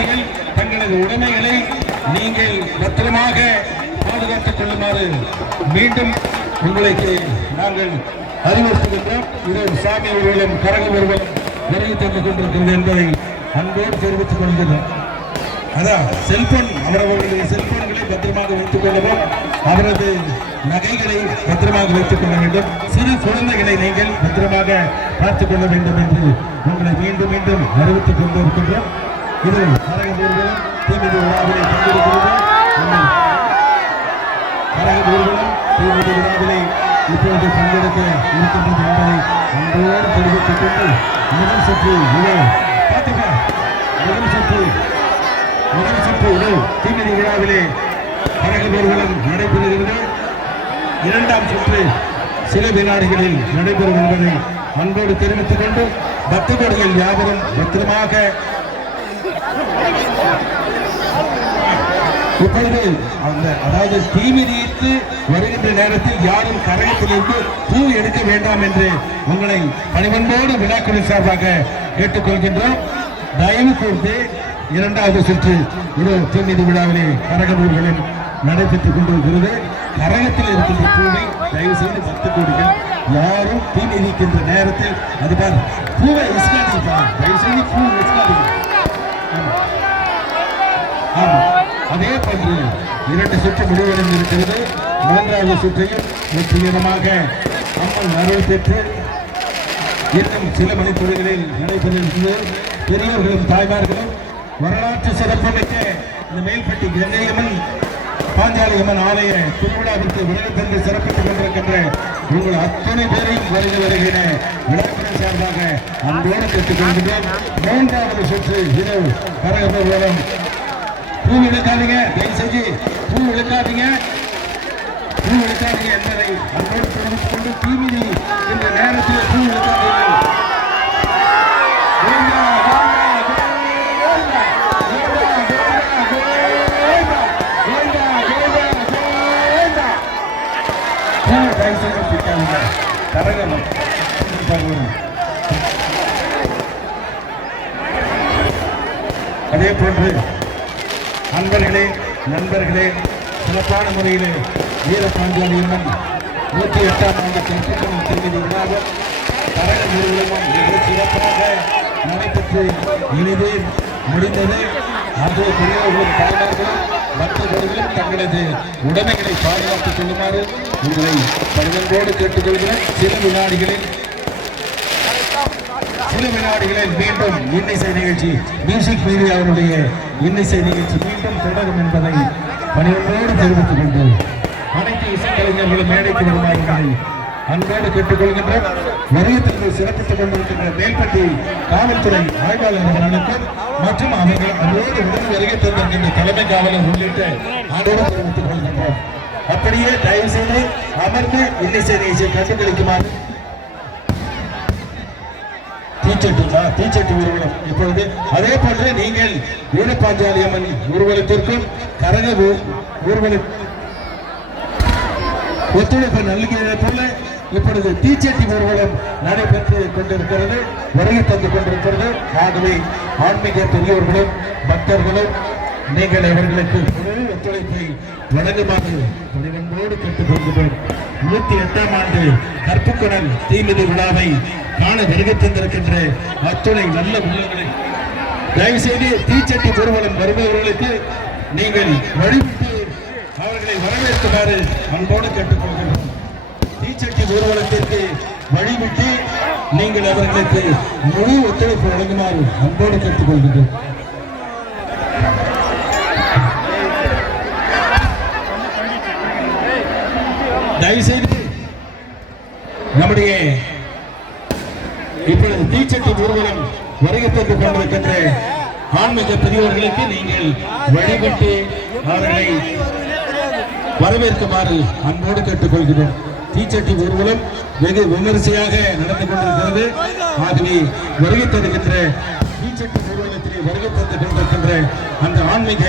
பயணிகள் தங்களது உடைமைகளை நீங்கள் பத்திரமாக பாதுகாத்துக் கொள்ளுமாறு மீண்டும் உங்களுக்கு நாங்கள் அறிவுறுத்துகின்றோம். இது சாமி ஊர்வலம் கரக ஊர்வலம் நிறைவு தந்து கொண்டிருக்கிறது என்பதை அன்போடு தெரிவித்துக் கொள்கிறோம். அதான் செல்போன் அவரவர்களுடைய செல்போன்களை பத்திரமாக வைத்துக் கொள்ளவும், அவரது நகைகளை பத்திரமாக வைத்துக் கொள்ள வேண்டும். சிறு குழந்தைகளை நீங்கள் பத்திரமாக பார்த்துக் கொள்ள வேண்டும் என்று உங்களை மீண்டும் மீண்டும் அறிவித்துக் கொண்டிருக்கின்றோம். இது கரக ஊர்வலம் தீமிதி விழாவிலே பங்கெடுக்கிறது. கரக ஊர்வலம் தீமிதி விழாவிலே இப்பொழுது பங்கெடுக்க இருக்கின்றது என்பதை அன்போடு தெரிவித்துக் கொண்டு முதல் சுற்று தீமிதி விழாவிலே கரக ஊர்வலம் நடைபெறுகிறது. இரண்டாம் சுற்று சில வினாடிகளில் நடைபெறும் என்பதை அன்போடு தெரிவித்துக் கொண்டு பக்தகோடிகள் யாவரும் பத்திரமாக இப்பொழுது அதாவது தீமிதித்து வருகின்ற நேரத்தில் யாரும் கரகத்திலிருந்து பூ எடுக்க வேண்டாம் என்று உங்களை பணிவன்போடு விழாக்குழு சார்பாக கேட்டுக்கொள்கின்றோம். தயவு கூர்ந்து இரண்டாவது சுற்று தீமிதி விழாவிலே கரக ஊர்வலம் நடைபெற்றுக் கொண்டிருக்கிறது. கரகத்தில் இருக்கின்ற பூவை தயவு செய்து பக்தகோடிகள் யாரும் தீமிதிக்கின்ற நேரத்தில் அது பூவை இஸ்காதீங்க, தயவு செய்து பூ இஸ்காதீங்க. அதே போன்று இரண்டு சுற்று முடிவடைந்து இருக்கிறது. மூன்றாவது சுற்றையும் வெற்றிகரமாக அம்மன் அருள் பெற்று இன்னும் சில மணித்துறைகளில் நடைபெறுகிறது. பெரியவர்களும் தாய்மார்களும் வரலாற்று சிறப்புமிக்க இந்த மேல்பட்டி கங்கையம்மன் பாஞ்சாலியம்மன் ஆலய திருவிழாவிற்கு விலகு தந்து சிறப்பித்துக் கொண்டிருக்கின்ற உங்கள் அத்தனை பேரையும் வருகிற விழாக்குழு சார்பாக அன்போடு கேட்டுக் கொள்கின்றோம். மூன்றாவது சுற்று இது கரக ஊர்வலம். பூ இழுக்காதீங்க, தயவு செஞ்சு பூ இழுக்காதீங்க என்பதை அன்போடு தெரிவித்துக் கொண்டு தீமிதி என்ற நேரத்தில் பூ இழுக்காதீர்கள். கரகம் அதே போன்று அன்பர்களே நண்பர்களே, சிறப்பான முறையிலே வீரபாஞ்சாலியம்மன் 108ஆம் ஆண்டு திருப்பதி திருமதி விழாவும் கரக ஊர்வலமும் மிக சிறப்பாக நடைபெற்று இனிதே முடிந்தது. அது பெரியவர்களும் தாய்மார்களும் பக்தர்களும் தங்களது உடைமைகளை பாதுகாத்துக் கொள்ளுமாறு உங்களை பணிவன்போடு கேட்டுக்கொள்கிறேன். சில வினாடிகளில் மீண்டும் இன்னிசை நிகழ்ச்சி மியூசிக் மீடியா அவருடைய இன்னிசை நிகழ்ச்சி மீண்டும் தொடரும் என்பதை பணிவன்போடு தெரிவித்துக் கொண்டு அனைத்து இசைக்கலைஞர்களும் மேடைக்கு வருமாறு என்பதை அன்போடு கேட்டுக்கொள்கின்றோம். வருகத்திற்கு சிறப்பித்துக் கொண்டிருக்கின்ற மேல்பட்டி காவல்துறை ஆய்வாளர் அவர்களுக்கும் மற்றும் அவர்கள் அவரோடு உடன் வருகை தந்திருக்கின்ற தலைமை காவலர் உள்ளிட்ட ஆண்டோடு தெரிவித்துக் கொள்கின்றோம். அப்படியே தயவு செய்து அமர்ந்து இன்னிசை நிகழ்ச்சியை கண்டுகளிக்குமாறு தீச்சட்டி ஊர்வலம் இப்பொழுது அதே போன்று நீங்கள் வீரபாஞ்சாலியம்மன் ஊர்வலத்திற்கும் கரக ஊர்வல ஒத்துழைப்பு நல்கியதை போல இப்பொழுது தீச்சட்டி ஊர்வலம் நடைபெற்று கொண்டிருக்கிறது, வருகை தந்து கொண்டிருக்கிறது. ஆகவே ஆன்மீக பெரியோர்களும் பக்தர்களும் நீங்கள் அவர்களுக்கு முழு ஒத்துழைப்பை வழங்குமாறு பணிவன்போடு கேட்டுக்கொள்கிறோம். 108ஆம் ஆண்டு கற்புக்கடல் தீமிதி விழாவை காண வருகை தந்திருக்கின்ற அத்துணை நல்ல உள்ளங்களை தயவு செய்து தீச்சட்டி ஊர்வலம் வருபவர்களுக்கு நீங்கள் வழிவிட்டு அவர்களை வரவேற்குமாறு அன்போடு கேட்டுக்கொள்கிறோம். தீச்சட்டி ஊர்வலத்திற்கு வழிவிட்டு நீங்கள் அவர்களுக்கு முழு ஒத்துழைப்பு வழங்குமாறு அன்போடு கேட்டுக்கொள்கிறோம். தயவுசெய்து நம்முடைய இப்பொழுது தீச்சட்டி ஊர்வலம் வருகை தந்து கொண்டிருக்கின்ற ஆன்மீக பெரியவர்களுக்கு நீங்கள் வழிபட்டு அவர்களை வரவேற்குமாறு அன்போடு கேட்டுக்கொள்கிறோம். தீச்சட்டி ஊர்வலம் வெகு விமரிசையாக நடந்து கொண்டிருக்கிறது. ஆகவே வருகை தருகின்ற தீச்சட்டி ஊர்வலத்திலே வருகை தந்து கொண்டிருக்கின்ற அந்த ஆன்மீக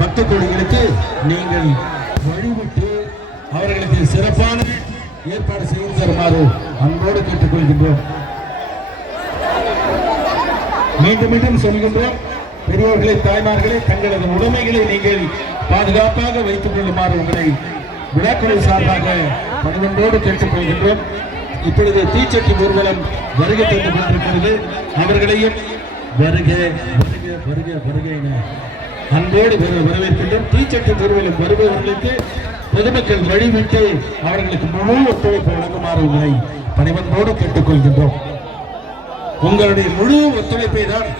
பக்த கோடிகளுக்கு நீங்கள் வழிபட்டு அவர்களுக்கு சிறப்பான ஏற்பாடு செய்து தருமாறு அன்போடு கேட்டுக்கொள்கின்றோம். மீண்டும் மீண்டும் சொல்கின்றோம், பெரியோர்களே, தாய்மார்களே, தங்களது உடைமைகளை நீங்கள் பாதுகாப்பாக வைத்துக் கொள்ளுமாறு உங்களை விழாக்குழு சார்பாக பணிவன்போடு கேட்டுக்கொள்கின்றோம். இப்பொழுது தீச்சட்டி ஊர்வலம் வருகை தந்து கொண்டிருக்கிறது. அவர்களையும் வருக வருக வருக வருக என அன்போடு வரவேற்கின்றோம். தீச்சட்டி ஊர்வலம் வருபவர்களுக்கு பொதுமக்கள் வழிவிட்டு அவர்களுக்கு முழு ஒத்துழைப்பு வழங்குமாறு உங்களை பணிவன்போடு கேட்டுக்கொள்கின்றோம். உங்களுடைய முழு ஒத்துழைப்பை தான்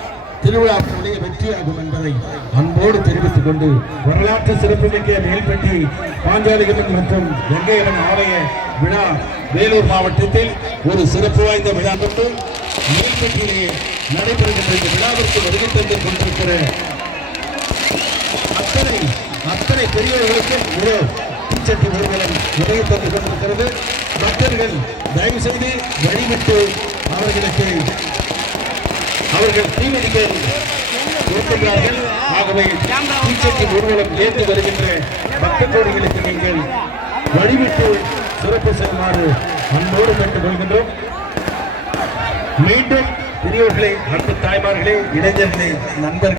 திருவிழாவுடைய வெற்றியாகும் என்பதை அன்போடு தெரிவித்துக் கொண்டு, வரலாற்று சிறப்புமிக்க மேல்பட்டி பாஞ்சாலிகமன் மற்றும் வெங்கையம்மன் ஆலய விழா வேலூர் மாவட்டத்தில் ஒரு சிறப்பு வாய்ந்த விழா கொண்டு மேல்பட்டியிலே நடைபெறுகின்ற இந்த விழாவிற்கு வருகை தந்து கொண்டிருக்கிற அத்தனை பெரியவர்களுக்கு ஒரு தீச்சட்டி ஊர்வலம் வருகை தந்து கொண்டிருக்கிறது. பக்தர்கள் தயவு செய்து வழிவிட்டு அவர்கள் தீமிதிக்க இருக்கின்றார்கள். ஆகவே தீச்சட்டி ஊர்வலம் ஏற்று வருகின்ற பக்த கோடிகளுக்கு நீங்கள் வழிவிட்டு சிறப்பு செய்யுமாறு அன்போடு கேட்டுக் கொள்கின்றோம். மீண்டும் பெரியோர்களே, அன்பு தாய்மார்களே, இளைஞர்களே, நண்பர்கள்